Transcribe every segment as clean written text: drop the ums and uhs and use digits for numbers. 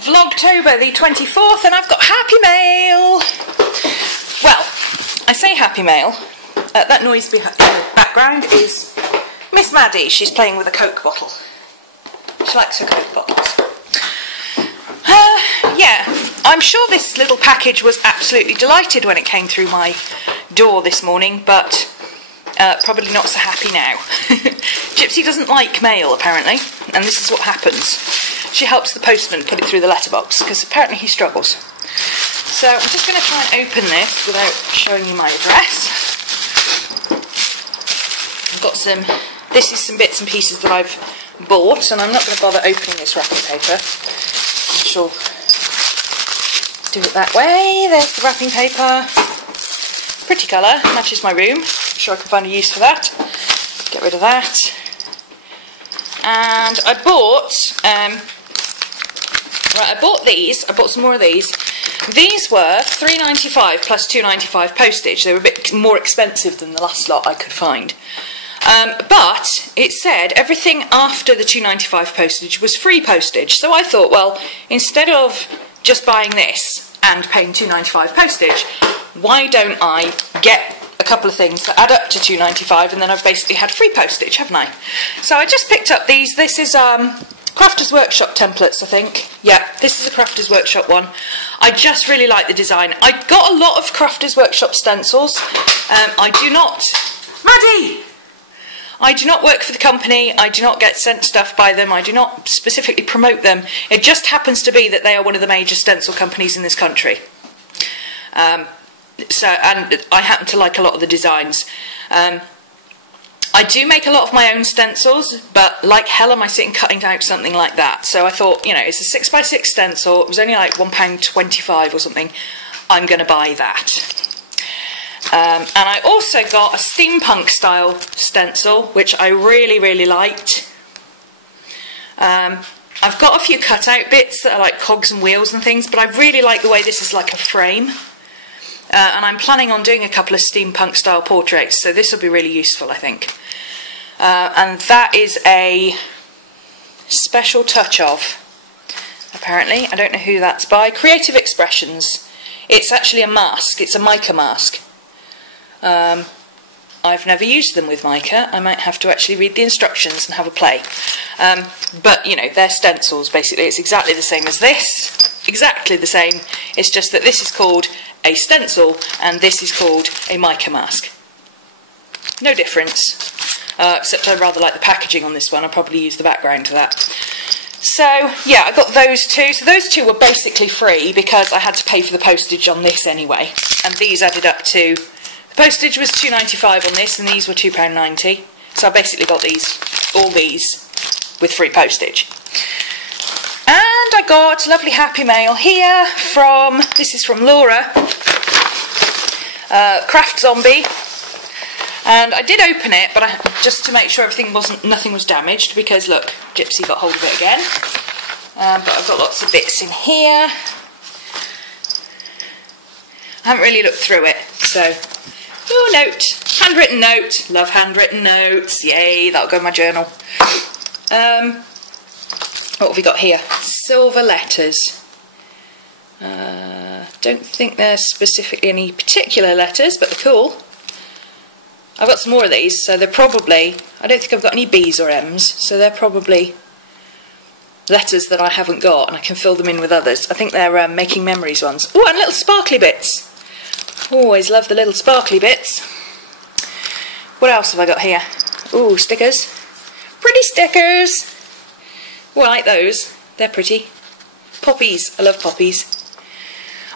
Vlogtober the 24th, and I've got happy mail. Well, I say happy mail. That noise in the background is Miss Maddie. She's playing with a Coke bottle. She likes her Coke bottles. Yeah, I'm sure this little package was absolutely delighted when it came through my door this morning, but probably not so happy now. Gypsy doesn't like mail, apparently, and this is what happens. She helps the postman put it through the letterbox, because apparently he struggles. So I'm just going to try and open this without showing you my address. I've got this is some bits and pieces that I've bought, and I'm not going to bother opening this wrapping paper. I shall do it that way. There's the wrapping paper. Pretty colour, matches my room. I'm sure I can find a use for that. Get rid of that. And I bought, I bought these. I bought some more of these. These were £3.95 plus £2.95 postage. They were a bit more expensive than the last lot I could find. But it said everything after the £2.95 postage was free postage. So I thought, well, instead of just buying this and paying £2.95 postage, why don't I get a couple of things that add up to £2.95, and then I've basically had free postage, haven't I? So I just picked up these. This is Crafters Workshop templates, I think. Yeah, this is a Crafters Workshop one. I just really like the design. I got a lot of Crafters Workshop stencils. I do not... Maddie! I do not work for the company. I do not get sent stuff by them. I do not specifically promote them. It just happens to be that they are one of the major stencil companies in this country. And I happen to like a lot of the designs. I do make a lot of my own stencils, but like hell am I sitting cutting out something like that. So I thought, you know, it's a 6x6 stencil. It was only like £1.25 or something. I'm going to buy that. And I also got a steampunk style stencil, which I really, really liked. I've got a few cutout bits that are like cogs and wheels and things, but I really like the way this is like a frame. And I'm planning on doing a couple of steampunk style portraits, so this will be really useful, I think. And that is a special touch of, apparently. I don't know who that's by. Creative Expressions. It's actually a mask. It's a mica mask. I've never used them with mica. I might have to actually read the instructions and have a play. But, you know, they're stencils, basically. It's exactly the same as this. Exactly the same. It's just that this is called a stencil and this is called a mica mask. No difference. Except I rather like the packaging on this one. I'll probably use the background for that. So, yeah, I got those two. So those two were basically free because I had to pay for the postage on this anyway. And these added up to... The postage was £2.95 on this, and these were £2.90. So I basically got all these, with free postage. And I got lovely happy mail here from, this is from Laura, Craft Zombie. And I did open it, but just to make sure nothing was damaged, because look, Gypsy got hold of it again. But I've got lots of bits in here. I haven't really looked through it, so... Oh, note. Handwritten note. Love handwritten notes. Yay, that'll go in my journal. What have we got here? Silver letters. Don't think they're specifically any particular letters, but they're cool. I've got some more of these, so they're probably... I don't think I've got any B's or M's, so they're probably letters that I haven't got, and I can fill them in with others. I think they're making memories ones. Oh, and little sparkly bits. Always love the little sparkly bits. What else have I got here? Ooh, stickers. Pretty stickers. Oh, I like those. They're pretty. Poppies. I love poppies.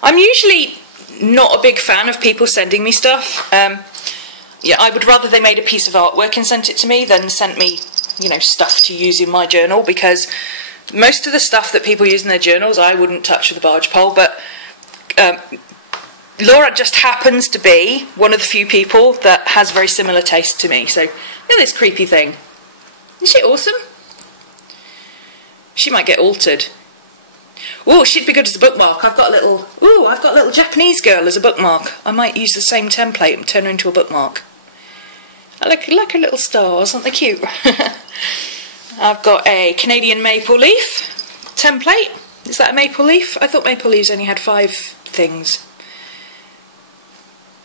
I'm usually not a big fan of people sending me stuff. Yeah, I would rather they made a piece of artwork and sent it to me than sent me, you know, stuff to use in my journal, because most of the stuff that people use in their journals I wouldn't touch with a barge pole, but... Laura just happens to be one of the few people that has very similar taste to me. So, look at this creepy thing. Isn't she awesome? She might get altered. Oh, she'd be good as a bookmark. I've got a little Japanese girl as a bookmark. I might use the same template and turn her into a bookmark. I like her little stars, aren't they cute? I've got a Canadian maple leaf template. Is that a maple leaf? I thought maple leaves only had 5 things.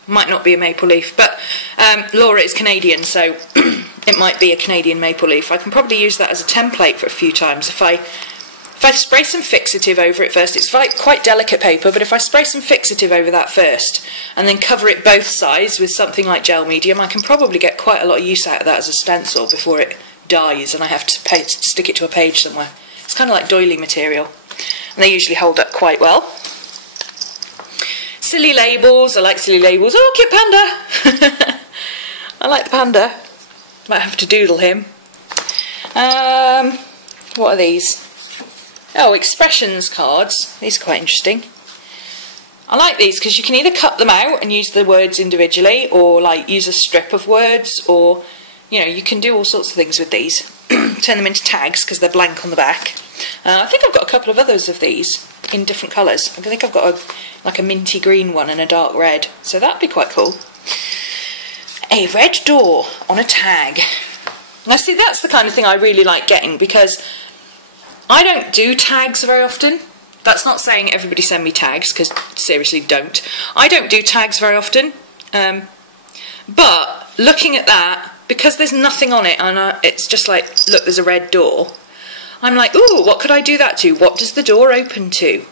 Might not be a maple leaf, but Laura is Canadian, so it might be a Canadian maple leaf. I can probably use that as a template for a few times. If I spray some fixative over it first, it's quite delicate paper, but if I spray some fixative over that first and then cover it both sides with something like gel medium, I can probably get quite a lot of use out of that as a stencil before it dies and I have to stick it to a page somewhere. It's kind of like doily material, and they usually hold up quite well. Silly labels, I like silly labels. Oh, cute panda! I like the panda. Might have to doodle him. What are these? Oh, expressions cards. These are quite interesting. I like these because you can either cut them out and use the words individually, or like use a strip of words, or you can do all sorts of things with these. Turn them into tags because they're blank on the back. I think I've got a couple of others of these in different colours. I think I've got like a minty green one and a dark red, so that'd be quite cool. A red door on a tag. Now see, that's the kind of thing I really like getting, because I don't do tags very often. That's not saying everybody send me tags, because seriously don't. I don't do tags very often, but looking at that, because there's nothing on it and it's just like, look, there's a red door, I'm like, ooh, what could I do that to? What does the door open to?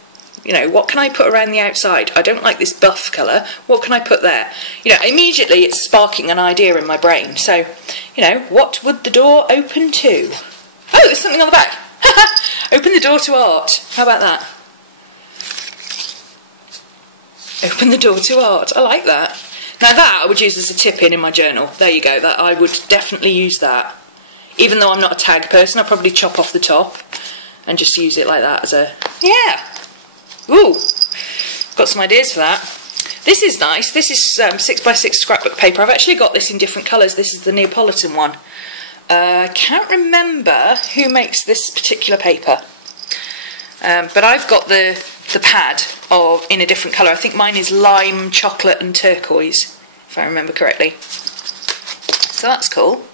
What can I put around the outside? I don't like this buff colour. What can I put there? Immediately it's sparking an idea in my brain. So, what would the door open to? Oh, there's something on the back. Open the door to art. How about that? Open the door to art. I like that. Now that I would use as a tip in my journal. There you go. That I would definitely use that. Even though I'm not a tag person, I'll probably chop off the top and just use it like that as a... Yeah! Ooh! Got some ideas for that. This is nice. This is 6x6 scrapbook paper. I've actually got this in different colours. This is the Neapolitan one. I can't remember who makes this particular paper. But I've got the pad in a different colour. I think mine is lime, chocolate and turquoise, if I remember correctly. So that's cool.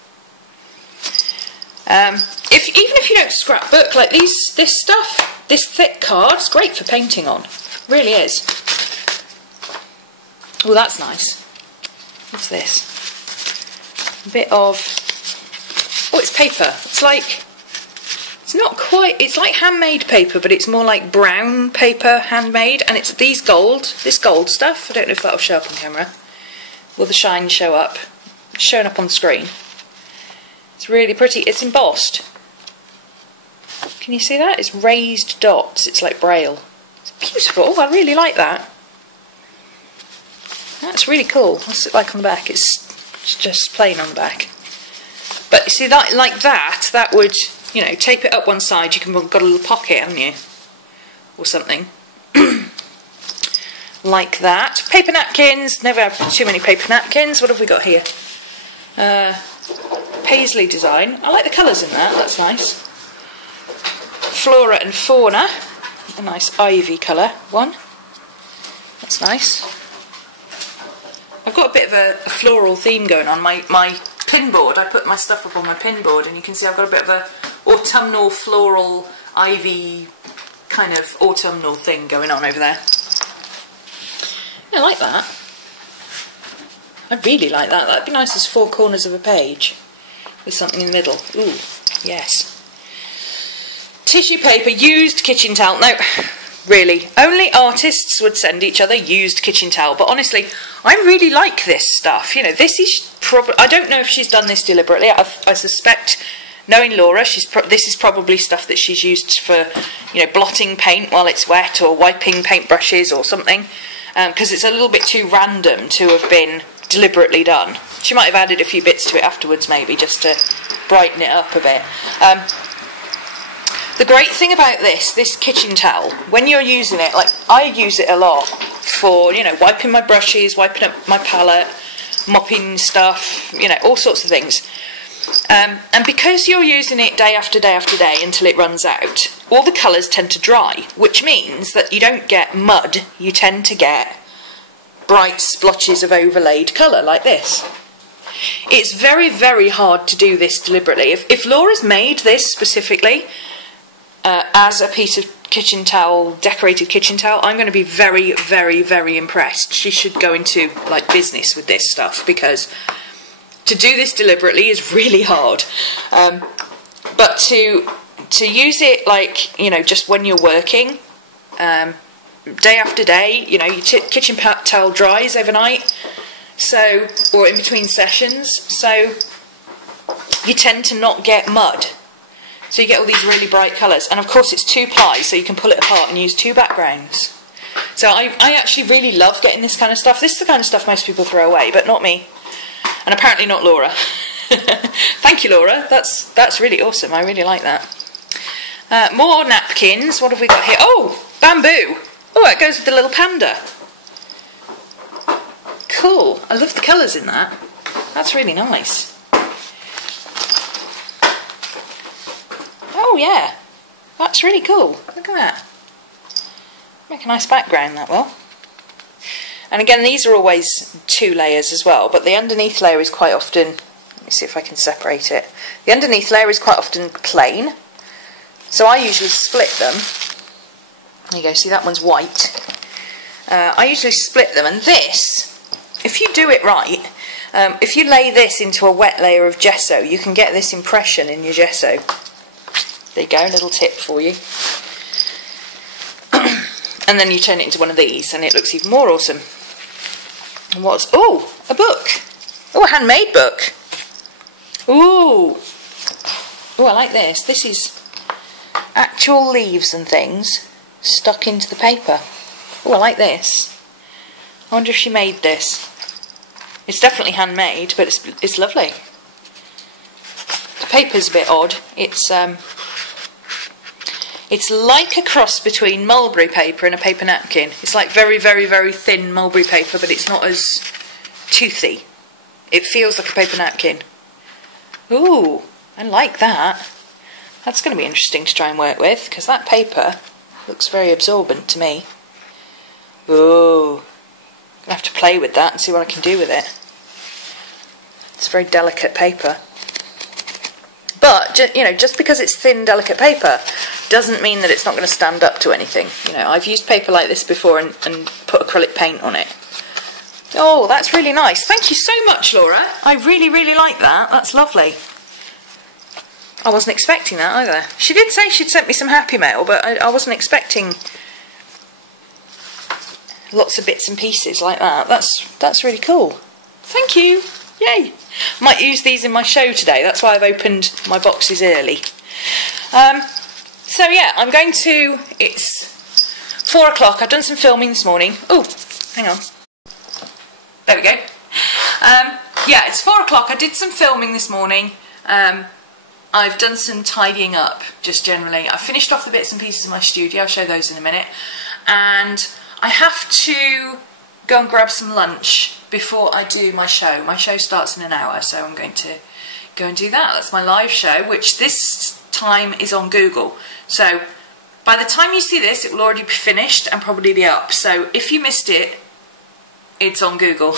Even if you don't scrapbook, like this stuff, this thick card, it's great for painting on. It really is. Oh, that's nice. What's this? A bit of... Oh, it's paper. It's not quite... It's like handmade paper, but it's more like brown paper, handmade, and it's this gold stuff. I don't know if that'll show up on camera. Will the shine show up? It's showing up on the screen. It's really pretty. It's embossed. Can you see that? It's raised dots. It's like braille. It's beautiful. I really like that. That's really cool. What's it like on the back? It's just plain on the back. But you see, that like that would, tape it up one side. You've got a little pocket, haven't you? Or something. Like that. Paper napkins. Never have too many paper napkins. What have we got here? Paisley design. I like the colours in that. That's nice. Flora and fauna. A nice ivy colour one. That's nice. I've got a bit of a floral theme going on. My pin board, I put my stuff up on my pin board, and you can see I've got a bit of a autumnal floral ivy kind of autumnal thing going on over there. Yeah, I like that. I really like that. That'd be nice as 4 corners of a page with something in the middle. Ooh, yes. Tissue paper, used kitchen towel. No, really. Only artists would send each other used kitchen towel. But honestly, I really like this stuff. This is probably... I don't know if she's done this deliberately. I suspect, knowing Laura, this is probably stuff that she's used for, blotting paint while it's wet, or wiping paintbrushes or something. Because it's a little bit too random to have been deliberately done. She might have added a few bits to it afterwards, maybe, just to brighten it up a bit. The great thing about this kitchen towel, when you're using it, like I use it a lot for, wiping my brushes, wiping up my palette, mopping stuff, all sorts of things. And because you're using it day after day after day until it runs out, all the colours tend to dry, which means that you don't get mud, you tend to get bright splotches of overlaid colour like this. It's very, very hard to do this deliberately. If Laura's made this specifically as a piece of kitchen towel, decorated kitchen towel, I'm going to be very, very, very impressed. She should go into like business with this stuff, because to do this deliberately is really hard. But to use it like, you know, just when you're working, day after day, you know, your kitchen towel dries overnight, so, or in between sessions, so you tend to not get mud. So you get all these really bright colours, and of course it's 2-ply, so you can pull it apart and use 2 backgrounds. So I actually really love getting this kind of stuff. This is the kind of stuff most people throw away, but not me, and apparently not Laura. Thank you, Laura. That's really awesome. I really like that. More napkins. What have we got here? Oh, bamboo. Oh, it goes with the little panda. Cool. I love the colours in that. That's really nice. Oh yeah, that's really cool. Look at that. Make a nice background, that will. And again, these are always 2 layers as well, but the underneath layer is quite often, let me see if I can separate it. The underneath layer is quite often plain, so I usually split them. There you go, see that one's white. I usually split them, and this, if you do it right, if you lay this into a wet layer of gesso, you can get this impression in your gesso. There you go, a little tip for you. And then you turn it into one of these and it looks even more awesome. And what's, oh, a book. Oh, a handmade book. Ooh. Oh, I like this. This is actual leaves and things stuck into the paper. Oh, I like this. I wonder if she made this. It's definitely handmade, but it's lovely. The paper's a bit odd. It's like a cross between mulberry paper and a paper napkin. It's like very, very, very thin mulberry paper, but it's not as toothy. It feels like a paper napkin. Ooh, I like that. That's going to be interesting to try and work with, because that paper looks very absorbent to me. Ooh, I'm going to have to play with that and see what I can do with it. It's very delicate paper. But, you know, just because it's thin, delicate paper doesn't mean that it's not going to stand up to anything. You know, I've used paper like this before and put acrylic paint on it. Oh, that's really nice. Thank you so much, Laura. I really, really like that. That's lovely. I wasn't expecting that either. She did say she'd sent me some Happy Mail, but I wasn't expecting lots of bits and pieces like that. That's really cool. Thank you. Yay. Might use these in my show today. That's why I've opened my boxes early. So yeah, I'm going to, it's 4 o'clock. I've done some filming this morning. Oh, hang on. There we go. Yeah, it's 4 o'clock. I did some filming this morning. I've done some tidying up, just generally. I finished off the bits and pieces of my studio. I'll show those in a minute. And I have to go and grab some lunch before I do my show. My show starts in an hour, so I'm going to go and do that. That's my live show, which this time is on Google. So by the time you see this, it will already be finished and probably be up. So if you missed it, it's on Google.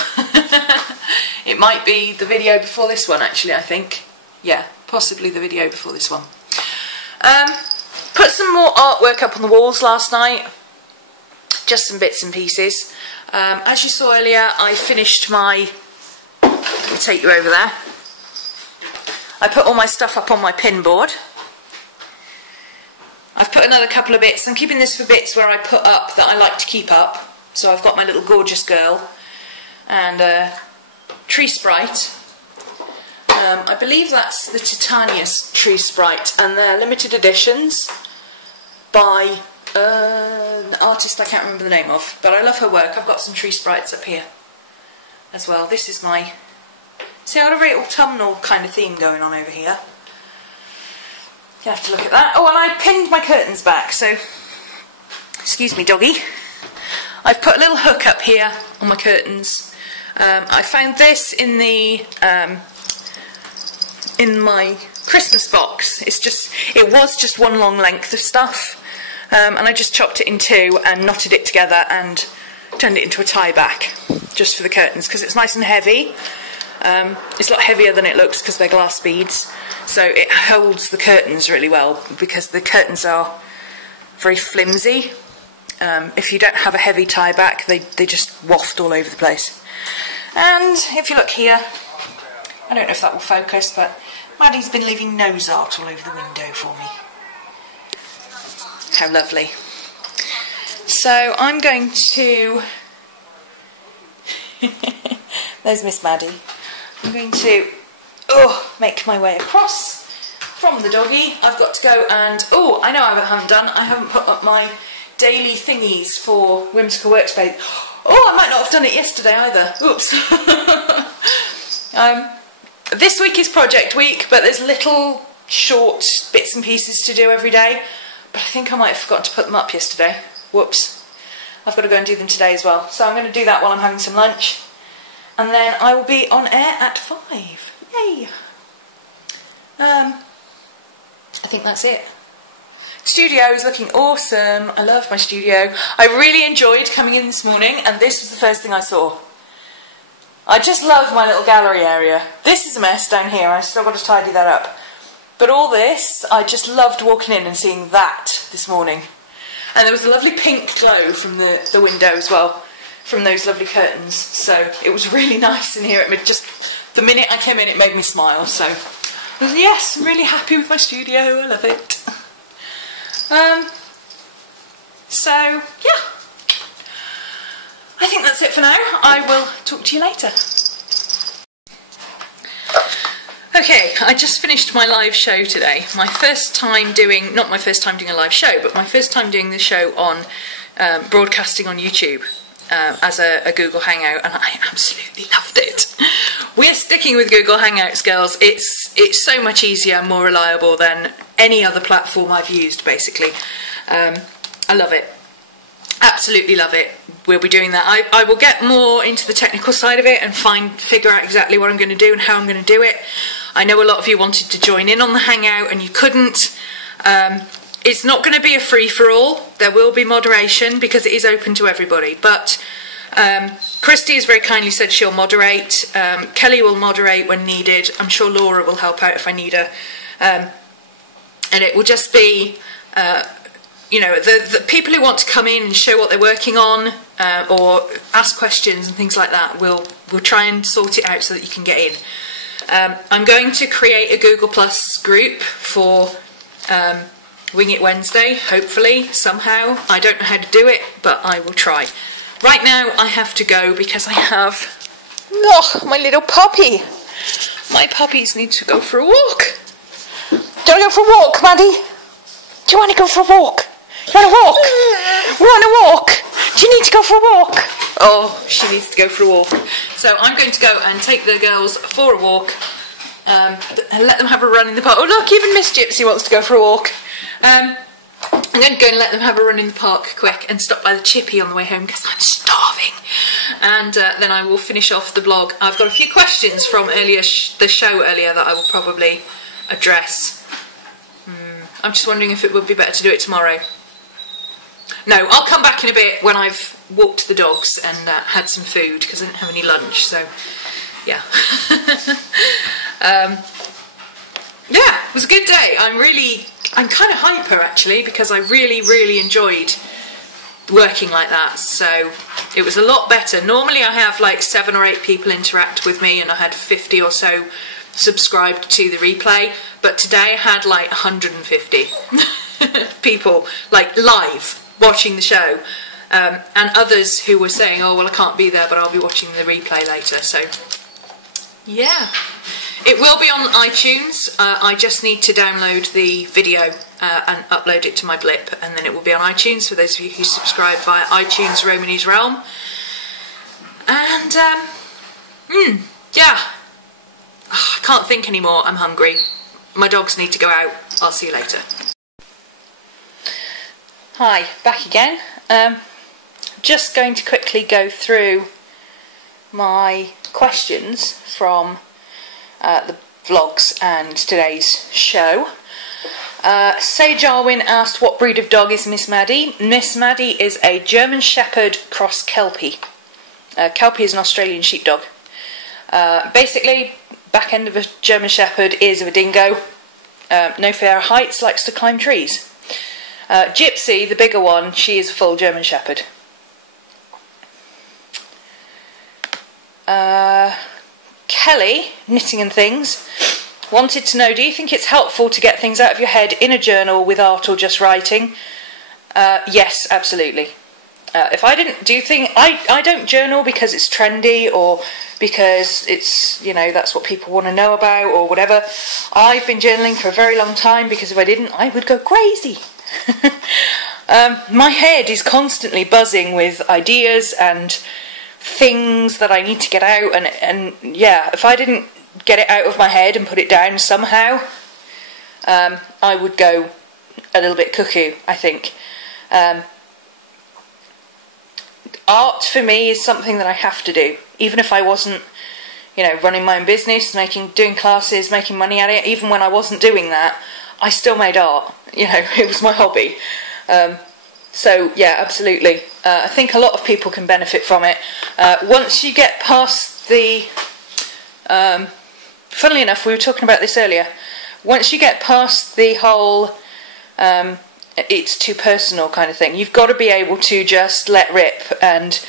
It might be the video before this one, actually, I think. Yeah, possibly the video before this one. Put some more artwork up on the walls last night. Just some bits and pieces. As you saw earlier, I finished my... Let me take you over there. I put all my stuff up on my pin board. I've put another couple of bits. I'm keeping this for bits where I put up that I like to keep up. So I've got my little gorgeous girl and a tree sprite. I believe that's the Titania's tree sprite, and they're limited editions by an artist I can't remember the name of, but I love her work. I've got some tree sprites up here as well. This is my... See, I've got a very autumnal kind of theme going on over here. You have to look at that. Oh, and I pinned my curtains back, so... Excuse me, doggy. I've put a little hook up here on my curtains. I found this in the... in my Christmas box. It was just one long length of stuff, and I just chopped it in two and knotted it together and turned it into a tie back just for the curtains, because it's nice and heavy. It's a lot heavier than it looks because they're glass beads, so it holds the curtains really well, because the curtains are very flimsy. If you don't have a heavy tie back, they just waft all over the place. And if you look here, I don't know if that will focus, but Maddie's been leaving nose art all over the window for me. How lovely. So I'm going to... There's Miss Maddie. I'm going to make my way across from the doggy. I've got to go and... Oh, I know I haven't done. I haven't put up my daily thingies for Whimsical Workspace. Oh, I might not have done it yesterday either. Oops. This week is project week, but there's little short bits and pieces to do every day. But I think I might have forgotten to put them up yesterday. Whoops. I've got to go and do them today as well. So I'm going to do that while I'm having some lunch. And then I will be on air at 5. Yay! I think that's it. Studio is looking awesome. I love my studio. I really enjoyed coming in this morning, and this was the first thing I saw. I just love my little gallery area. This is a mess down here. I've still got to tidy that up. But all this, I just loved walking in and seeing that this morning. And there was a lovely pink glow from the window as well, from those lovely curtains. So it was really nice in here. It made just the minute I came in, it made me smile. So yes, I'm really happy with my studio. I love it. So yeah, I think that's it for now. I will talk to you later. Okay, I just finished my live show today. My first time doing, not my first time doing a live show, but my first time doing the show on broadcasting on YouTube as a Google Hangout, and I absolutely loved it. We're sticking with Google Hangouts, girls. It's so much easier and more reliable than any other platform I've used, basically. I love it. Absolutely love it. We'll be doing that. I will get more into the technical side of it and figure out exactly what I'm going to do and how I'm going to do it. I know a lot of you wanted to join in on the Hangout and you couldn't. It's not going to be a free-for-all. There will be moderation because it is open to everybody. But Christy has very kindly said she'll moderate. Kelly will moderate when needed. I'm sure Laura will help out if I need her. And it will just be... you know, the people who want to come in and show what they're working on or ask questions and things like that, we'll try and sort it out so that you can get in. I'm going to create a Google Plus group for Wing It Wednesday, hopefully, somehow. I don't know how to do it, but I will try. Right now I have to go because I have... Oh, my little puppy. My puppies need to go for a walk. Do you want to go for a walk, Maddie? Do you want to go for a walk? You want to walk? You want to walk? Do you need to go for a walk? Oh, she needs to go for a walk. So I'm going to go and take the girls for a walk and let them have a run in the park. Oh look, even Miss Gypsy wants to go for a walk. I'm going to go and let them have a run in the park quick and stop by the chippy on the way home because I'm starving. And then I will finish off the blog. I've got a few questions from the show earlier that I will probably address. I'm just wondering if it would be better to do it tomorrow. No, I'll come back in a bit when I've walked the dogs and had some food because I didn't have any lunch, so yeah. Yeah, it was a good day. I'm kind of hyper actually because I really enjoyed working like that, so it was a lot better. Normally I have like 7 or 8 people interact with me and I had 50 or so subscribed to the replay, but today I had like 150 people like live watching the show, and others who were saying, oh well I can't be there but I'll be watching the replay later. So yeah, it will be on iTunes. I just need to download the video and upload it to my blip, and then it will be on iTunes for those of you who subscribe via iTunes RhomanysRealm. And yeah, I can't think anymore. I'm hungry. My dogs need to go out. I'll see you later. Hi, back again. Just going to quickly go through my questions from the vlogs and today's show. Sage Arwin asked, what breed of dog is Miss Maddie? Miss Maddie is a German Shepherd cross Kelpie. Kelpie is an Australian sheepdog. Basically, back end of a German Shepherd, ears of a dingo, no fair heights, likes to climb trees. Gypsy, the bigger one, she is a full German Shepherd. Kelly, Knitting and Things, wanted to know, do you think it's helpful to get things out of your head in a journal with art or just writing? Yes, absolutely. If I didn't do things, I don't journal because it's trendy or because it's, you know, that's what people want to know about or whatever. I've been journaling for a very long time because if I didn't, I would go crazy. My head is constantly buzzing with ideas and things that I need to get out, and yeah, if I didn't get it out of my head and put it down somehow, I would go a little bit cuckoo, I think. Art for me is something that I have to do, even if I wasn't, you know, running my own business, doing classes, making money at it. Even when I wasn't doing that, I still made art. You know, it was my hobby. So yeah, absolutely. I think a lot of people can benefit from it. Once you get past the, funnily enough, we were talking about this earlier. Once you get past the whole it's too personal kind of thing, you've got to be able to just let rip and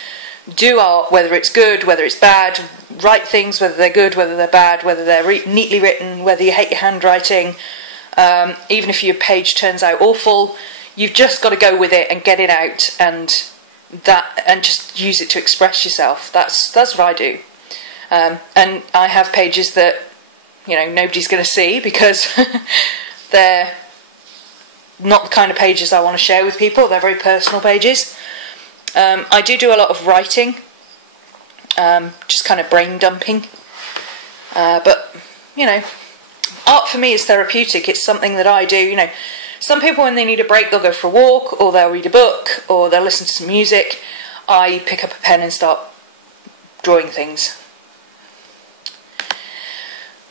do art, whether it's good, whether it's bad, write things, whether they're good, whether they're bad, whether they're neatly written, whether you hate your handwriting, even if your page turns out awful, you've just got to go with it and get it out and just use it to express yourself. That's what I do. And I have pages that, you know, nobody's going to see because they're not the kind of pages I want to share with people. They're very personal pages. I do a lot of writing, just kind of brain dumping. But, you know, art for me is therapeutic. It's something that I do. You know, some people when they need a break, they'll go for a walk, or they'll read a book, or they'll listen to some music. I pick up a pen and start drawing things.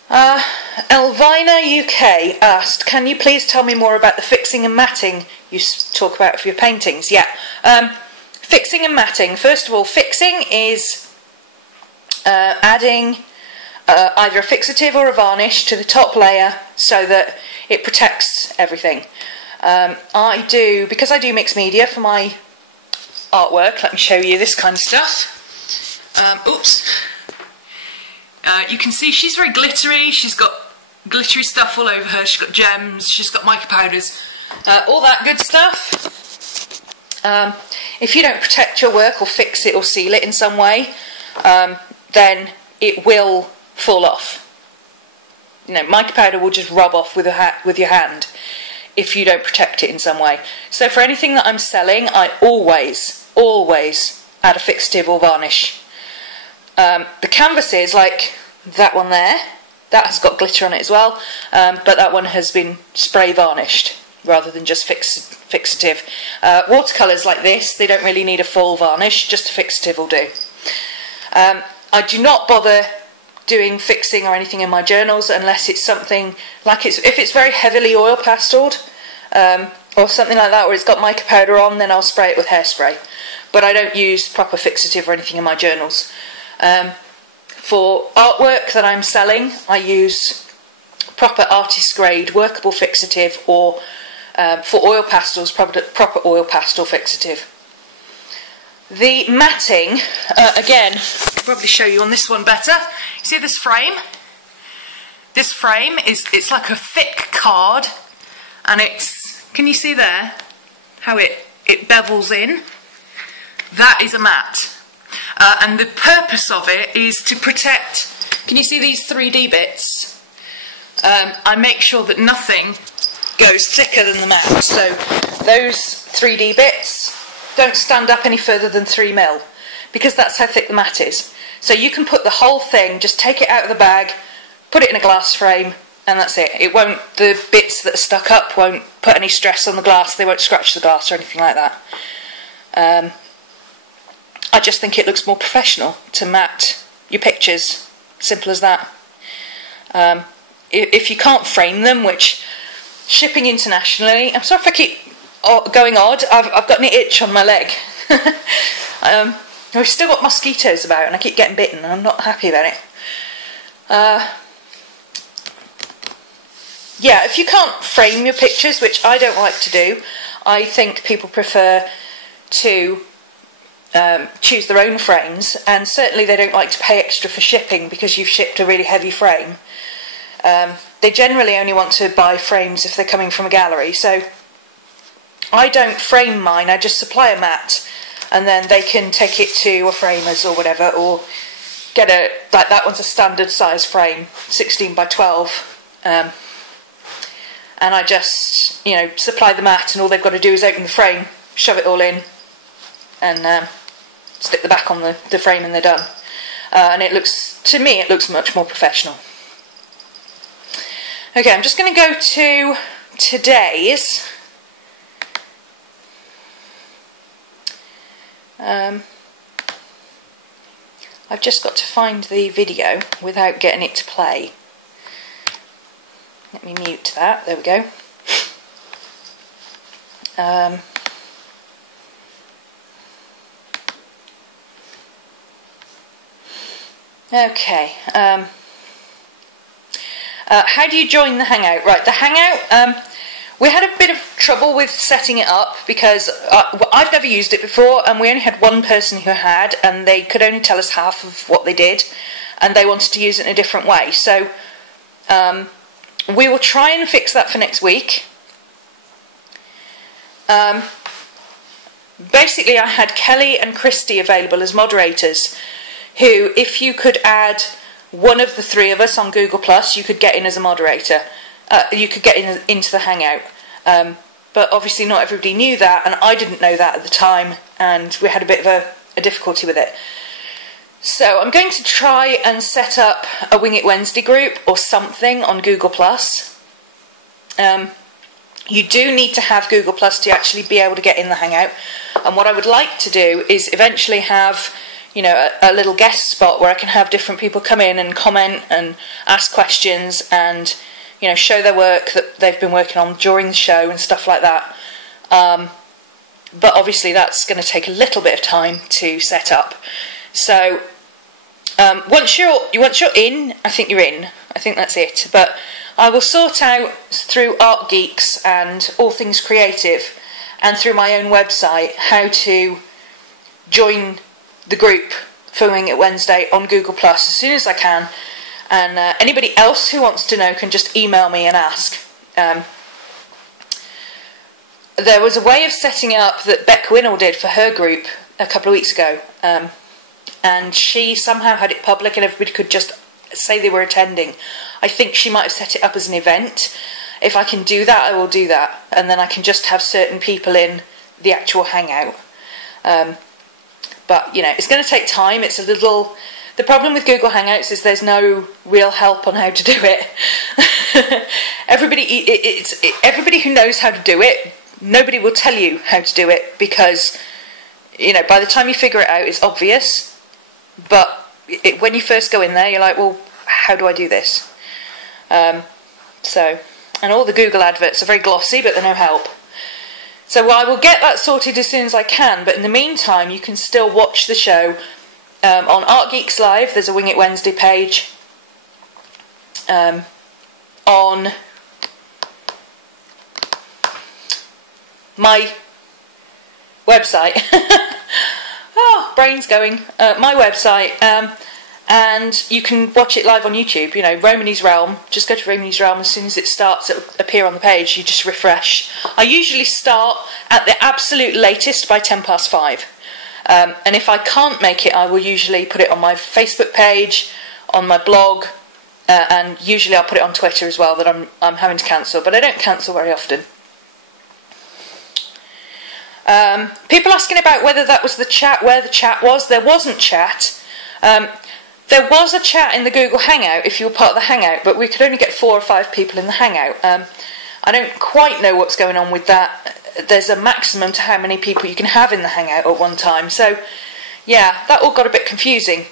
Elvina UK asked, can you please tell me more about the fixing and matting you talk about for your paintings? Yeah, fixing and matting. First of all, fixing is adding either a fixative or a varnish to the top layer so that it protects everything. Because I do mixed media for my artwork, let me show you this kind of stuff. Oops. You can see she's very glittery, she's got glittery stuff all over her, she's got gems, she's got mica powders, all that good stuff. If you don't protect your work or fix it or seal it in some way, then it will fall off. You know, mica powder will just rub off with your hand if you don't protect it in some way. So for anything that I'm selling, I always add a fixative or varnish. The canvases, like that one there, that has got glitter on it as well, but that one has been spray varnished rather than just fixative. Watercolours like this, they don't really need a full varnish, just a fixative will do. I do not bother doing fixing or anything in my journals unless it's something like if it's very heavily oil pasteled or something like that, or it's got mica powder on, then I'll spray it with hairspray. But I don't use proper fixative or anything in my journals. For artwork that I'm selling, I use proper artist grade workable fixative, or for oil pastels, proper oil pastel fixative. The matting, again, I can probably show you on this one better. You see this frame? This frame it's like a thick card, and can you see there how it bevels in? That is a mat. And the purpose of it is to protect, can you see these 3D bits? I make sure that nothing goes thicker than the mat. So those 3D bits don't stand up any further than 3mm, because that's how thick the mat is. So you can put the whole thing, just take it out of the bag, put it in a glass frame, and that's it. It won't, the bits that are stuck up won't put any stress on the glass, they won't scratch the glass or anything like that. I just think it looks more professional to mat your pictures, simple as that. If you can't frame them, which shipping internationally, I'm sorry if I keep going odd, I've got an itch on my leg. We've still got mosquitoes about and I keep getting bitten and I'm not happy about it. Yeah, if you can't frame your pictures, which I don't like to do, I think people prefer to choose their own frames, and certainly they don't like to pay extra for shipping because you've shipped a really heavy frame. They generally only want to buy frames if they're coming from a gallery, so I don't frame mine, I just supply a mat and then they can take it to a framer's or whatever, or get like that one's a standard size frame, 16 by 12, and I just, you know, supply the mat, and all they've got to do is open the frame, shove it all in, and stick the back on the frame, and they're done. And it looks, to me, it looks much more professional. Okay, I'm just going to go to today's. I've just got to find the video without getting it to play. Let me mute that, there we go. Okay, how do you join the Hangout? Right, the Hangout, we had a bit of trouble with setting it up because I've never used it before, and we only had one person who had, and they could only tell us half of what they did, and they wanted to use it in a different way. So we will try and fix that for next week. Basically, I had Kelly and Christy available as moderators, who, if you could add one of the three of us on Google+, you could get in as a moderator. You could get into the Hangout. But obviously not everybody knew that, and I didn't know that at the time, and we had a bit of a difficulty with it. So I'm going to try and set up a Wing It Wednesday group or something on Google+. You do need to have Google+ to actually be able to get in the Hangout, and what I would like to do is eventually have, you know, a little guest spot where I can have different people come in and comment and ask questions and, you know, show their work that they've been working on during the show and stuff like that. But obviously that's going to take a little bit of time to set up. So once you're in, I think you're in. I think that's it. But I will sort out through Art Geeks and All Things Creative and through my own website how to join the group for Wing It Wednesday on Google+ as soon as I can. And anybody else who wants to know can just email me and ask. There was a way of setting it up that Beck Winnell did for her group a couple of weeks ago, and she somehow had it public and everybody could just say they were attending. I think she might have set it up as an event. If I can do that, I will do that, and then I can just have certain people in the actual Hangout. But, you know, it's going to take time. It's a little... The problem with Google Hangouts is there's no real help on how to do it. Everybody who knows how to do it, nobody will tell you how to do it because, you know, by the time you figure it out, it's obvious. But when you first go in there, you're like, well, how do I do this? And all the Google adverts are very glossy, but they're no help. So I will get that sorted as soon as I can, but in the meantime, you can still watch the show. On Art Geeks Live, there's a Wing It Wednesday page. On my website, oh, brain's going. My website, and you can watch it live on YouTube. You know, RhomanysRealm. Just go to RhomanysRealm. As soon as it starts, it'll appear on the page. You just refresh. I usually start at the absolute latest by 5:10. And if I can't make it, I will usually put it on my Facebook page, on my blog, and usually I'll put it on Twitter as well that I'm having to cancel, but I don't cancel very often. People asking about whether that was the chat, where the chat was. There wasn't chat. There was a chat in the Google Hangout if you were part of the Hangout, but we could only get 4 or 5 people in the Hangout. I don't quite know what's going on with that. There's a maximum to how many people you can have in the Hangout at one time. So, yeah, that all got a bit confusing.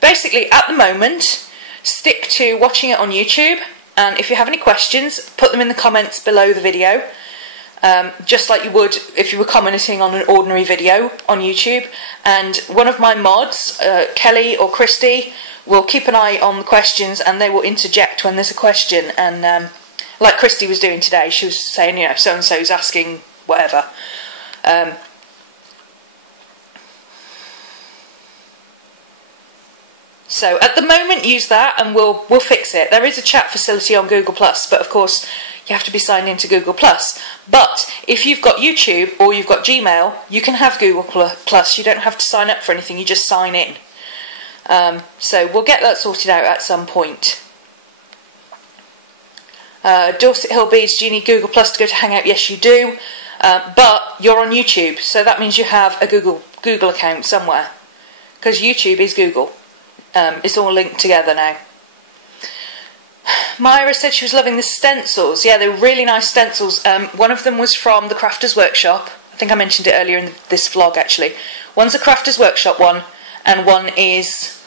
Basically, at the moment, stick to watching it on YouTube. And if you have any questions, put them in the comments below the video. Just like you would if you were commenting on an ordinary video on YouTube. And one of my mods, Kelly or Christy, will keep an eye on the questions and they will interject when there's a question. And like Christy was doing today. She was saying, you know, so-and-so's asking whatever. So at the moment, use that and we'll fix it. There is a chat facility on Google+, but of course you have to be signed into Google+. But if you've got YouTube or you've got Gmail, you can have Google+. You don't have to sign up for anything, you just sign in. So we'll get that sorted out at some point. Dorset Hill Beads, do you need Google+ to go to Hangout? Yes, you do. But you're on YouTube, so that means you have a Google account somewhere. Because YouTube is Google. It's all linked together now. Myra said she was loving the stencils. Yeah, they were really nice stencils. One of them was from the Crafters Workshop. I think I mentioned it earlier in this vlog, actually. One's a Crafters Workshop one, and one is...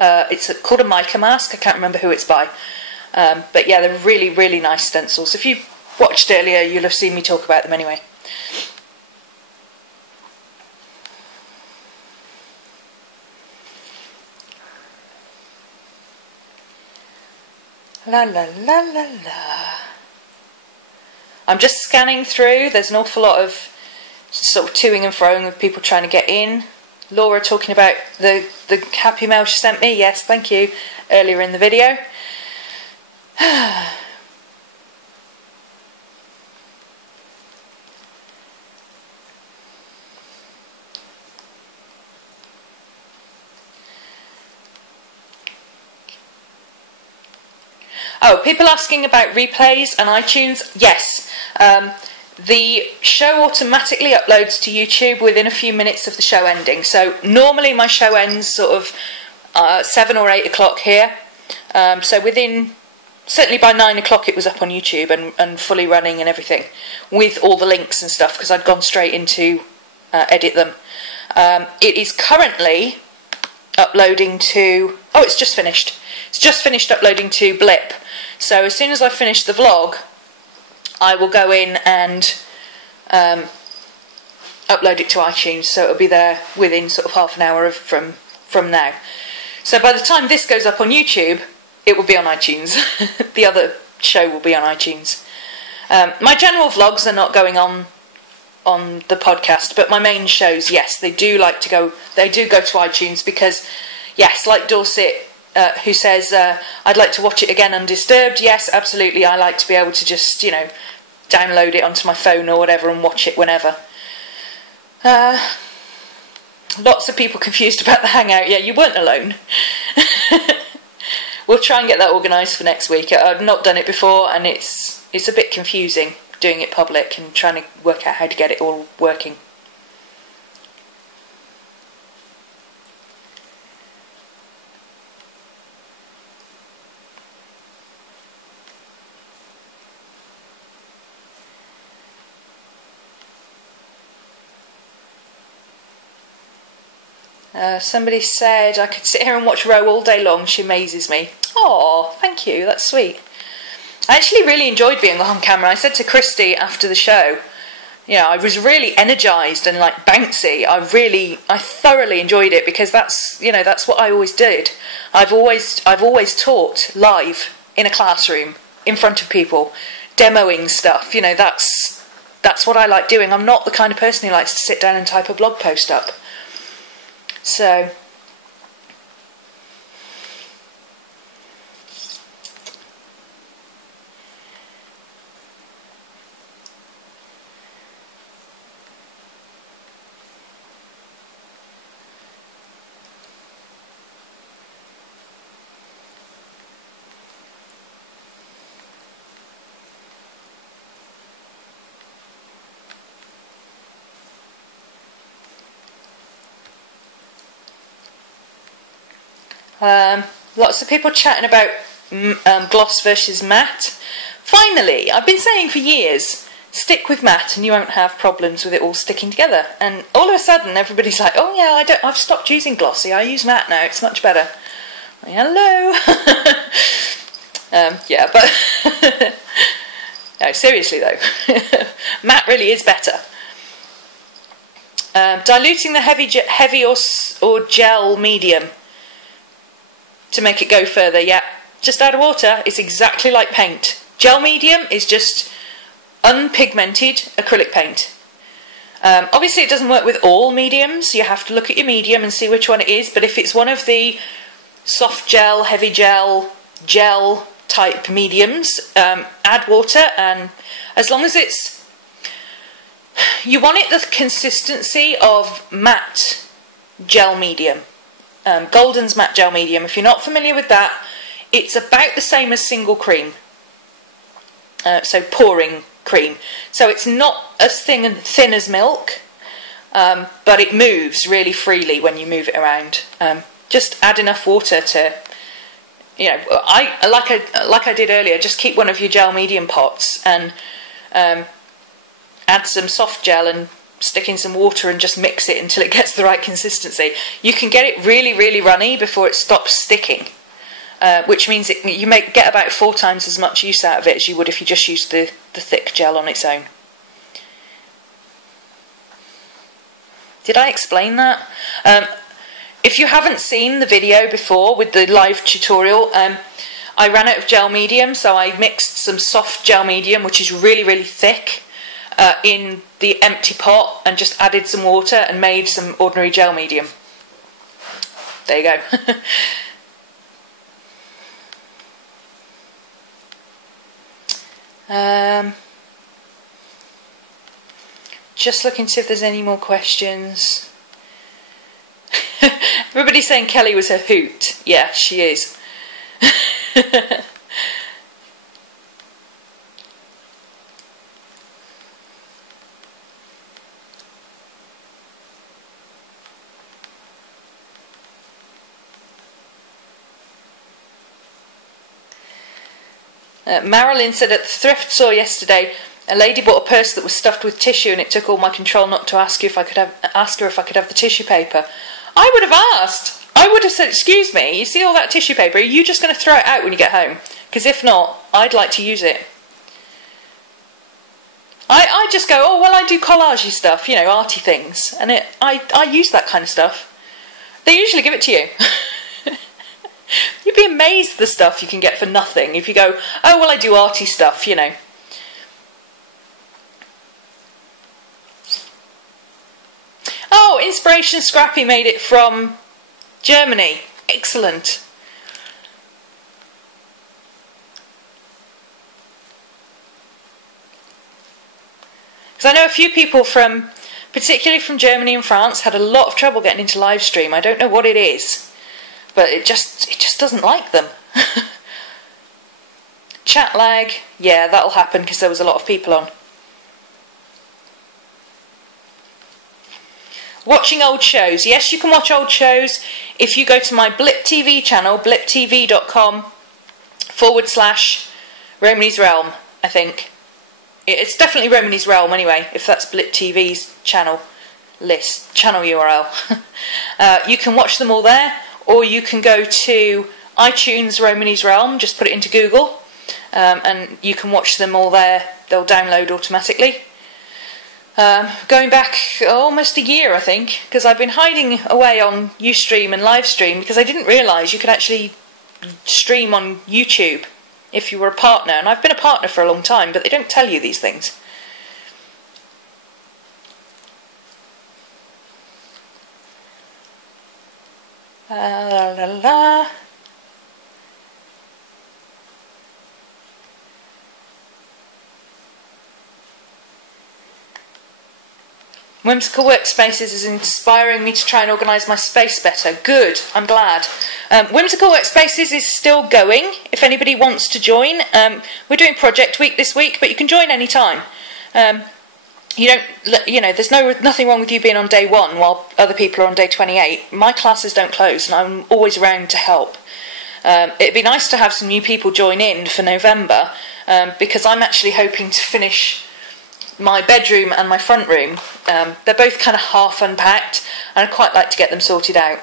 it's called a mica mask. I can't remember who it's by. But yeah, they're really, really nice stencils. If you watched earlier, you'll have seen me talk about them anyway. La la la la la. I'm just scanning through. There's an awful lot of sort of toing and froing with people trying to get in. Laura talking about the happy mail she sent me. Yes, thank you. Earlier in the video. Oh, people asking about replays and iTunes. Yes, the show automatically uploads to YouTube within a few minutes of the show ending. So normally my show ends sort of 7 or 8 o'clock here. So certainly by 9 o'clock it was up on YouTube and fully running and everything, with all the links and stuff, because I'd gone straight into edit them. It is currently uploading to... Oh, it's just finished. It's just finished uploading to Blip. So as soon as I finish the vlog, I will go in and upload it to iTunes, so it'll be there within sort of half an hour from now. So by the time this goes up on YouTube, it will be on iTunes. The other show will be on iTunes. My general vlogs are not going on the podcast, but my main shows, yes, they do go to iTunes, because yes, like Dorset, who says, I'd like to watch it again undisturbed. Yes, absolutely, I like to be able to just, you know, download it onto my phone or whatever and watch it whenever. Lots of people confused about the Hangout. Yeah, you weren't alone. We'll try and get that organised for next week. I've not done it before, and it's a bit confusing doing it public and trying to work out how to get it all working. Somebody said I could sit here and watch Ro all day long. She amazes me. Oh, thank you. That's sweet. I actually really enjoyed being on camera. I said to Christy after the show, you know, I was really energised and like bouncy. I thoroughly enjoyed it, because that's what I always did. I've always taught live in a classroom in front of people, demoing stuff. You know, that's what I like doing. I'm not the kind of person who likes to sit down and type a blog post up. So lots of people chatting about gloss versus matte. Finally, I've been saying for years, stick with matte and you won't have problems with it all sticking together. And all of a sudden, everybody's like, "Oh yeah, I've stopped using glossy. I use matte now. It's much better." Hello. Yeah, but no, seriously though, matte really is better. Diluting the heavy or gel medium to make it go further. Yeah, just add water. It's exactly like paint. Gel medium is just unpigmented acrylic paint. Obviously it doesn't work with all mediums. You have to look at your medium and see which one it is, but if it's one of the soft gel, heavy gel, gel type mediums, add water, and as long as it's, you want it the consistency of matte gel medium. Golden's matte gel medium. If you're not familiar with that, it's about the same as single cream. So pouring cream. So it's not as thin as milk, but it moves really freely when you move it around. Just add enough water to, you know, like I did earlier, just keep one of your gel medium pots and add some soft gel and stick in some water and just mix it until it gets the right consistency. You can get it really, really runny before it stops sticking, which means you may get about 4 times as much use out of it as you would if you just used the thick gel on its own. Did I explain that? If you haven't seen the video before with the live tutorial, I ran out of gel medium, so I mixed some soft gel medium, which is really, really thick, in the empty pot and just added some water and made some ordinary gel medium. There you go. Just looking to see if there's any more questions. Everybody's saying Kelly was a hoot. Yeah, she is. Marilyn said at the thrift store yesterday, a lady bought a purse that was stuffed with tissue, and it took all my control not to ask her if I could have the tissue paper. I would have asked. I would have said, excuse me, you see all that tissue paper? Are you just going to throw it out when you get home? Because if not, I'd like to use it. I just go, oh, well, I do collagey stuff, you know, arty things. And I use that kind of stuff. They usually give it to you. You'd be amazed at the stuff you can get for nothing if you go, oh, well, I do arty stuff, you know. Oh, Inspiration Scrappy made it from Germany. Excellent. Because I know a few people from, particularly from Germany and France, had a lot of trouble getting into live stream. I don't know what it is, but it just doesn't like them. Chat lag, yeah, that'll happen because there was a lot of people on. Watching old shows. Yes, you can watch old shows if you go to my Blip TV channel, bliptv.com/RhomanysRealm, I think. It's definitely RhomanysRealm anyway, if that's Blip TV's channel URL. You can watch them all there, or you can go to iTunes RhomanysRealm, just put it into Google, and you can watch them all there. They'll download automatically. Going back almost a year, I think, because I've been hiding away on Ustream and Livestream because I didn't realise you could actually stream on YouTube if you were a partner, and I've been a partner for a long time, but they don't tell you these things. La la la. Whimsical Workspaces is inspiring me to try and organise my space better. Good, I'm glad. Whimsical Workspaces is still going. If anybody wants to join, we're doing Project Week this week, but you can join any time. There's nothing wrong with you being on day 1 while other people are on day 28. My classes don't close, and I'm always around to help. It'd be nice to have some new people join in for November, because I'm actually hoping to finish my bedroom and my front room. They're both kind of half unpacked, and I'd quite like to get them sorted out.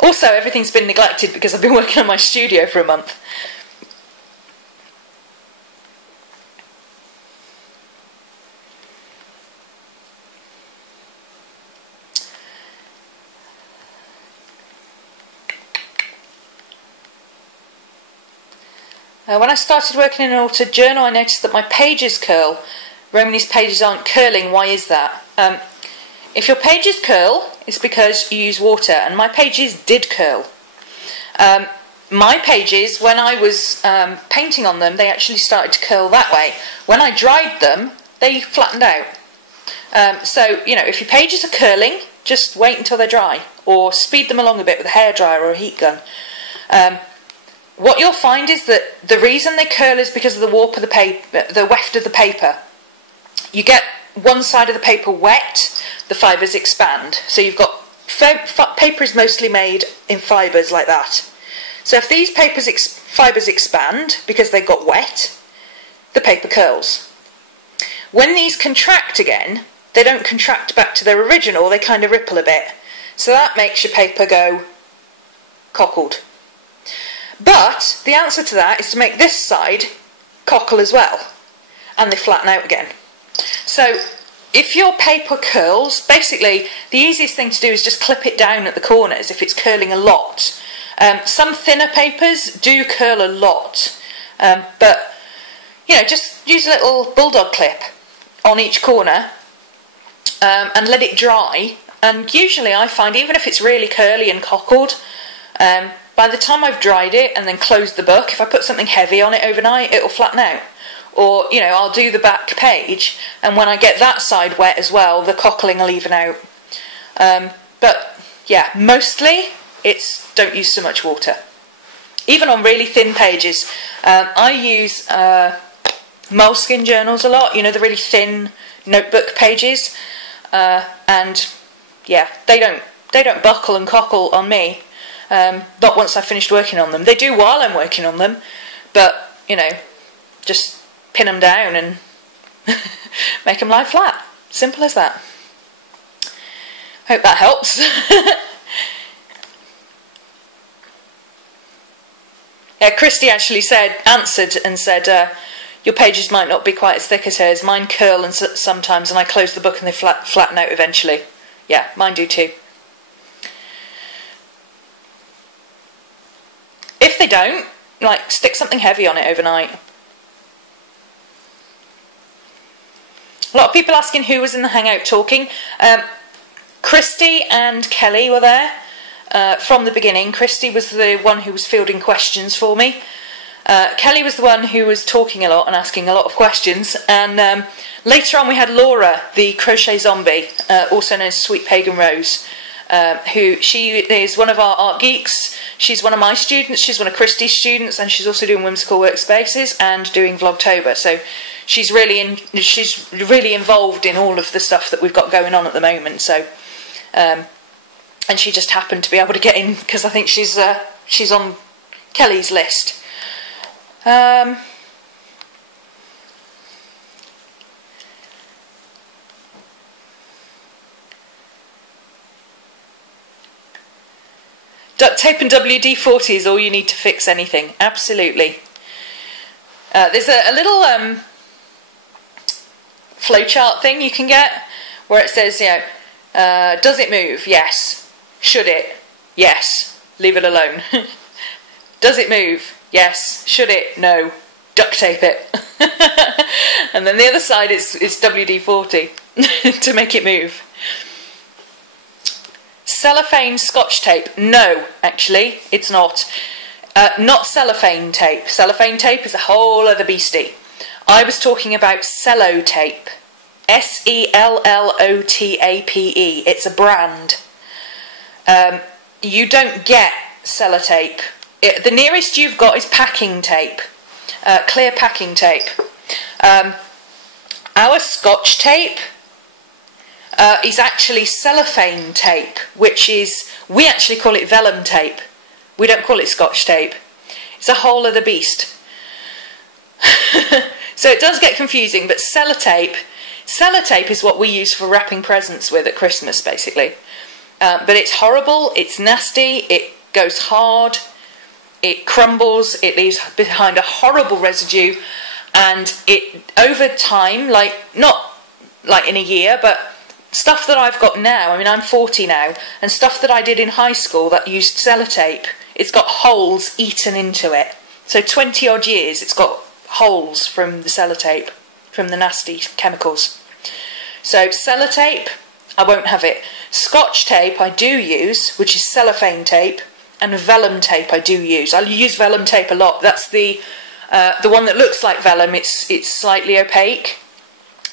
Also, everything's been neglected because I've been working on my studio for a month. When I started working in an altered journal, I noticed that my pages curl. Romany's pages aren't curling. Why is that? If your pages curl, it's because you use water, and my pages did curl. My pages, when I was painting on them, they actually started to curl that way. When I dried them, they flattened out. So, you know, if your pages are curling, just wait until they're dry, or speed them along a bit with a hairdryer or a heat gun. What you'll find is that the reason they curl is because of the warp of the paper, the weft of the paper. You get one side of the paper wet, the fibres expand. So you've got, paper is mostly made in fibres like that. So if these fibres expand because they got wet, the paper curls. When these contract again, they don't contract back to their original, they kind of ripple a bit. So that makes your paper go cockled. But the answer to that is to make this side cockle as well, and they flatten out again. So if your paper curls, basically the easiest thing to do is just clip it down at the corners if it's curling a lot. Some thinner papers do curl a lot, but you know, just use a little bulldog clip on each corner and let it dry. And usually I find, even if it's really curly and cockled, by the time I've dried it and then closed the book, if I put something heavy on it overnight, it'll flatten out. Or, you know, I'll do the back page, and when I get that side wet as well, the cockling will even out. But yeah, mostly it's don't use so much water. Even on really thin pages, I use moleskin journals a lot. You know, the really thin notebook pages, and yeah, they don't buckle and cockle on me. Not once I've finished working on them. They do while I'm working on them, but you know, just pin them down and make them lie flat. Simple as that. Hope that helps. Yeah, Christy actually answered and said, your pages might not be quite as thick as hers. Mine curl and sometimes, and I close the book and they flatten out eventually. Yeah, mine do too. If they don't, like, stick something heavy on it overnight. A lot of people asking who was in the Hangout talking. Christy and Kelly were there from the beginning. Christy was the one who was fielding questions for me. Kelly was the one who was talking a lot and asking a lot of questions. And later on we had Laura, the crochet zombie, also known as Sweet Pagan Rose, she is one of our art geeks. She's one of my students, she's one of Christy's students, and she's also doing Whimsical Workspaces and doing Vlogtober. So she's really involved in all of the stuff that we've got going on at the moment. So, and she just happened to be able to get in because I think she's on Kelly's list. Duct tape and WD-40 is all you need to fix anything. Absolutely. There's a little flowchart thing you can get where it says, you know, does it move? Yes. Should it? Yes. Leave it alone. Does it move? Yes. Should it? No. Duct tape it. And then the other side is WD-40 to make it move. Cellophane scotch tape. No, actually, it's not. Not cellophane tape. Cellophane tape is a whole other beastie. I was talking about sellotape. S-E-L-L-O-T-A-P-E. It's a brand. You don't get sellotape. The nearest you've got is packing tape. Clear packing tape. Our scotch tape is actually cellophane tape, which is, we actually call it vellum tape. We don't call it scotch tape. It's a whole other beast. So it does get confusing, but sellotape is what we use for wrapping presents with at Christmas, basically. But it's horrible, it's nasty, it goes hard, it crumbles, it leaves behind a horrible residue, and it, over time, like, not like in a year, but stuff that I've got now, I mean, I'm 40 now, and stuff that I did in high school that used sellotape, it's got holes eaten into it. So 20 odd years it's got holes from the sellotape, from the nasty chemicals. So sellotape, I won't have it. Scotch tape I do use, which is cellophane tape, and vellum tape I do use. I use vellum tape a lot. That's the one that looks like vellum. It's slightly opaque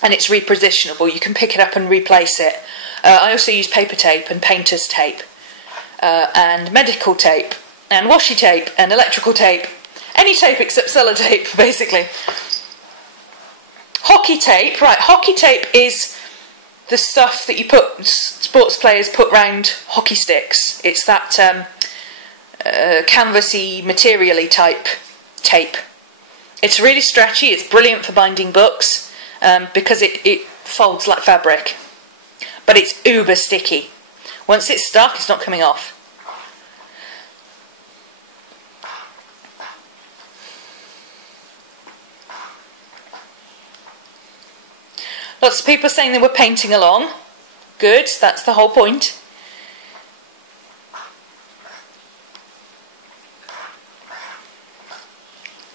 and it's repositionable. You can pick it up and replace it. I also use paper tape and painter's tape and medical tape and washi tape and electrical tape. Any tape except sellotape, basically. Hockey tape, right, hockey tape is the stuff that sports players put round hockey sticks. It's that canvasy, materially type tape. It's really stretchy, it's brilliant for binding books because it folds like fabric. But it's uber sticky. Once it's stuck, it's not coming off. Lots of people saying they were painting along. Good, that's the whole point.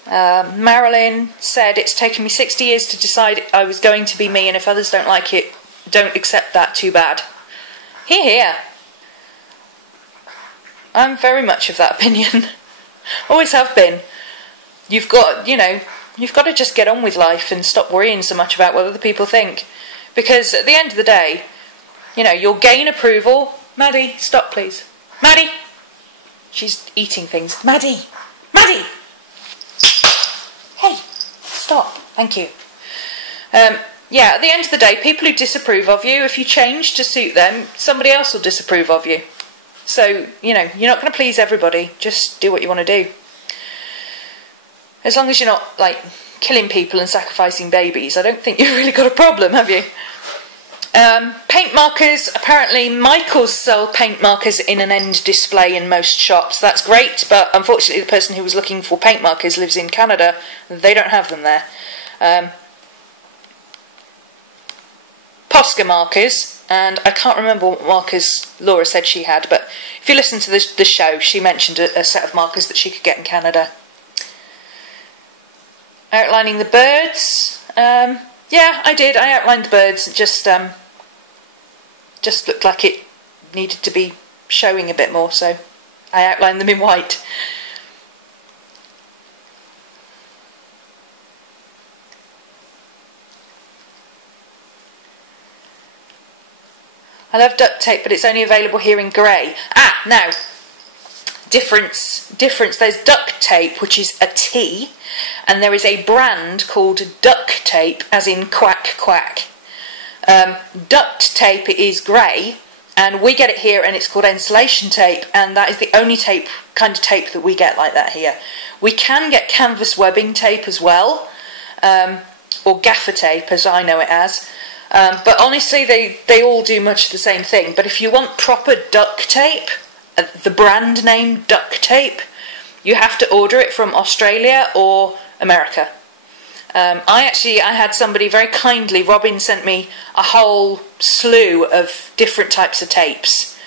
Marilyn said, it's taken me 60 years to decide I was going to be me, and if others don't like it, don't accept that, too bad. Hear, hear. I'm very much of that opinion. Always have been. You've got, you've got to just get on with life and stop worrying so much about what other people think. Because at the end of the day, you'll gain approval. Maddie, stop please. Maddie! She's eating things. Maddie! Maddie! Hey, stop. Thank you. Yeah, at the end of the day, people who disapprove of you, if you change to suit them, somebody else will disapprove of you. So, you're not going to please everybody. Just do what you want to do. As long as you're not, killing people and sacrificing babies, I don't think you've really got a problem, have you? Paint markers. Apparently, Michaels sell paint markers in an end display in most shops. That's great, but unfortunately the person who was looking for paint markers lives in Canada. They don't have them there. Posca markers, and I can't remember what markers Laura said she had, but if you listen to the show, she mentioned a set of markers that she could get in Canada. Outlining the birds. Yeah, I did. I outlined the birds. It just looked like it needed to be showing a bit more, so I outlined them in white. I love duct tape, but it's only available here in grey. Now, difference. There's duct tape, which is a T, and there is a brand called Duct tape, as in quack quack. Duct tape is grey, and we get it here, and it's called insulation tape, and that is the only kind of tape that we get like that here. We can get canvas webbing tape as well, or gaffer tape, as I know it as. But honestly, they all do much the same thing. But if you want proper duct tape, the brand name Duct tape, you have to order it from Australia or America. I had somebody very kindly, Robin sent me a whole slew of different types of tapes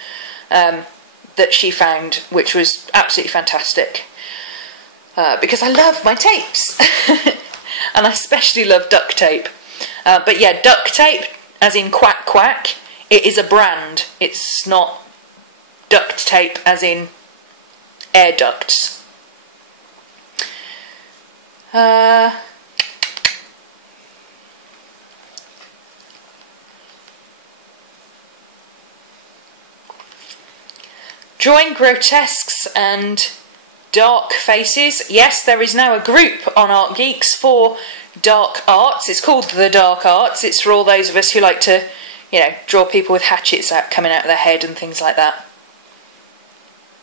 that she found, which was absolutely fantastic. Because I love my tapes. And I especially love duct tape. But yeah, duct tape, as in quack quack, it is a brand. It's not duct tape as in air ducts. Drawing grotesques and dark faces. Yes, there is now a group on Art Geeks for dark arts. It's called the Dark Arts. It's for all those of us who like to, draw people with hatchets coming out of their head and things like that.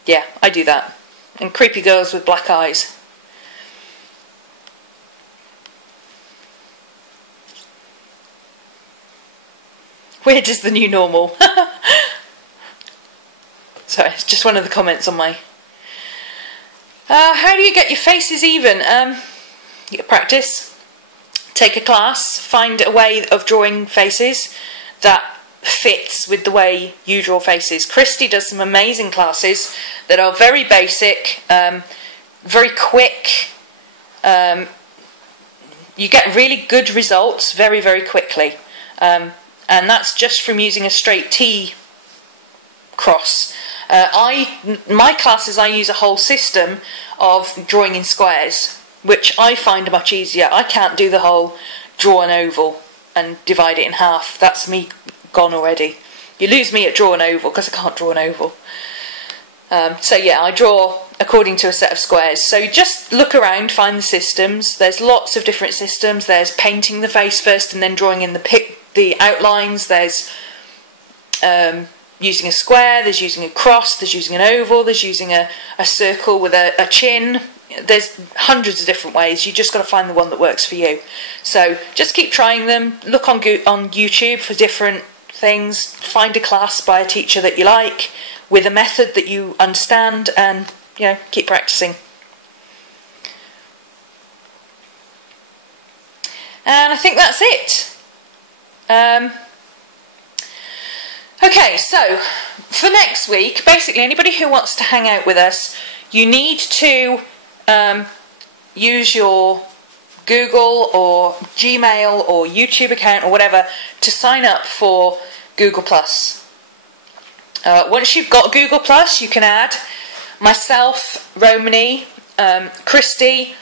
Yeah, I do that. And creepy girls with black eyes. Weird is the new normal. Sorry, it's just one of the comments on my... how do you get your faces even? You practice. Take a class. Find a way of drawing faces that fits with the way you draw faces. Christy does some amazing classes that are very basic, very quick, you get really good results very, very quickly. And that's just from using a straight T cross. My classes, I use a whole system of drawing in squares, which I find much easier. I can't do the whole draw an oval and divide it in half. That's me gone already. You lose me at draw an oval because I can't draw an oval. So yeah, I draw according to a set of squares. So just look around, find the systems. There's lots of different systems. There's painting the face first and then drawing in the outlines. There's using a square, there's using a cross, there's using an oval, there's using a circle with a chin. There's hundreds of different ways. You just got to find the one that works for you. So just keep trying them. Look on YouTube for different things. Find a class by a teacher that you like with a method that you understand, and keep practicing. And I think that's it. Okay, so for next week, basically anybody who wants to hang out with us, you need to use your Google or Gmail or YouTube account or whatever to sign up for Google+. Once you've got Google+, you can add myself, Romany, Christy,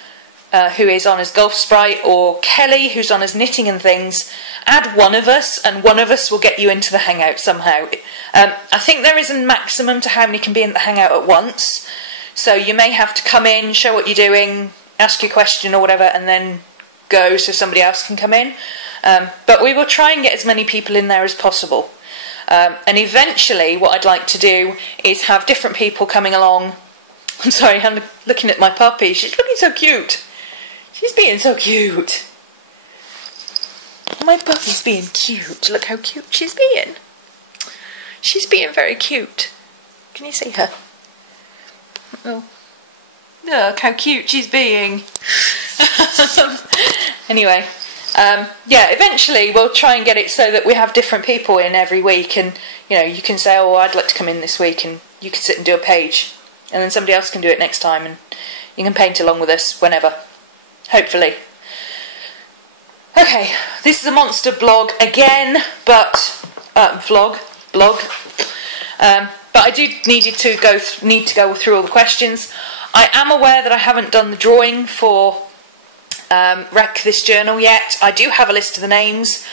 who is on as Golf Sprite, or Kelly, who's on as Knitting and Things. Add one of us, and one of us will get you into the Hangout somehow. I think there is a maximum to how many can be in the Hangout at once, so you may have to come in, show what you're doing, ask your question or whatever, and then go so somebody else can come in. But we will try and get as many people in there as possible. And eventually what I'd like to do is have different people coming along. I'm sorry, I'm looking at my puppy. She's looking so cute. She's being so cute. My puppy's being cute. Look how cute she's being. She's being very cute. Can you see her? Oh. Look how cute she's being. Anyway, yeah, eventually we'll try and get it so that we have different people in every week, and you can say, oh, I'd like to come in this week, and you can sit and do a page, and then somebody else can do it next time, and you can paint along with us whenever, hopefully. Okay, this is a monster blog again, but blog. But I do need to go through all the questions. I am aware that I haven't done the drawing for Wreck This Journal yet. I do have a list of the names,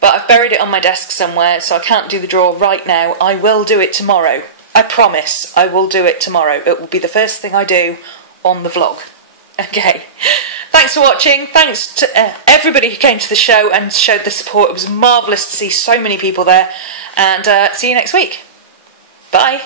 but I've buried it on my desk somewhere, so I can't do the draw right now. I will do it tomorrow. I promise I will do it tomorrow. It will be the first thing I do on the vlog. Okay. Thanks for watching. Thanks to everybody who came to the show and showed the support. It was marvellous to see so many people there. And see you next week. Bye.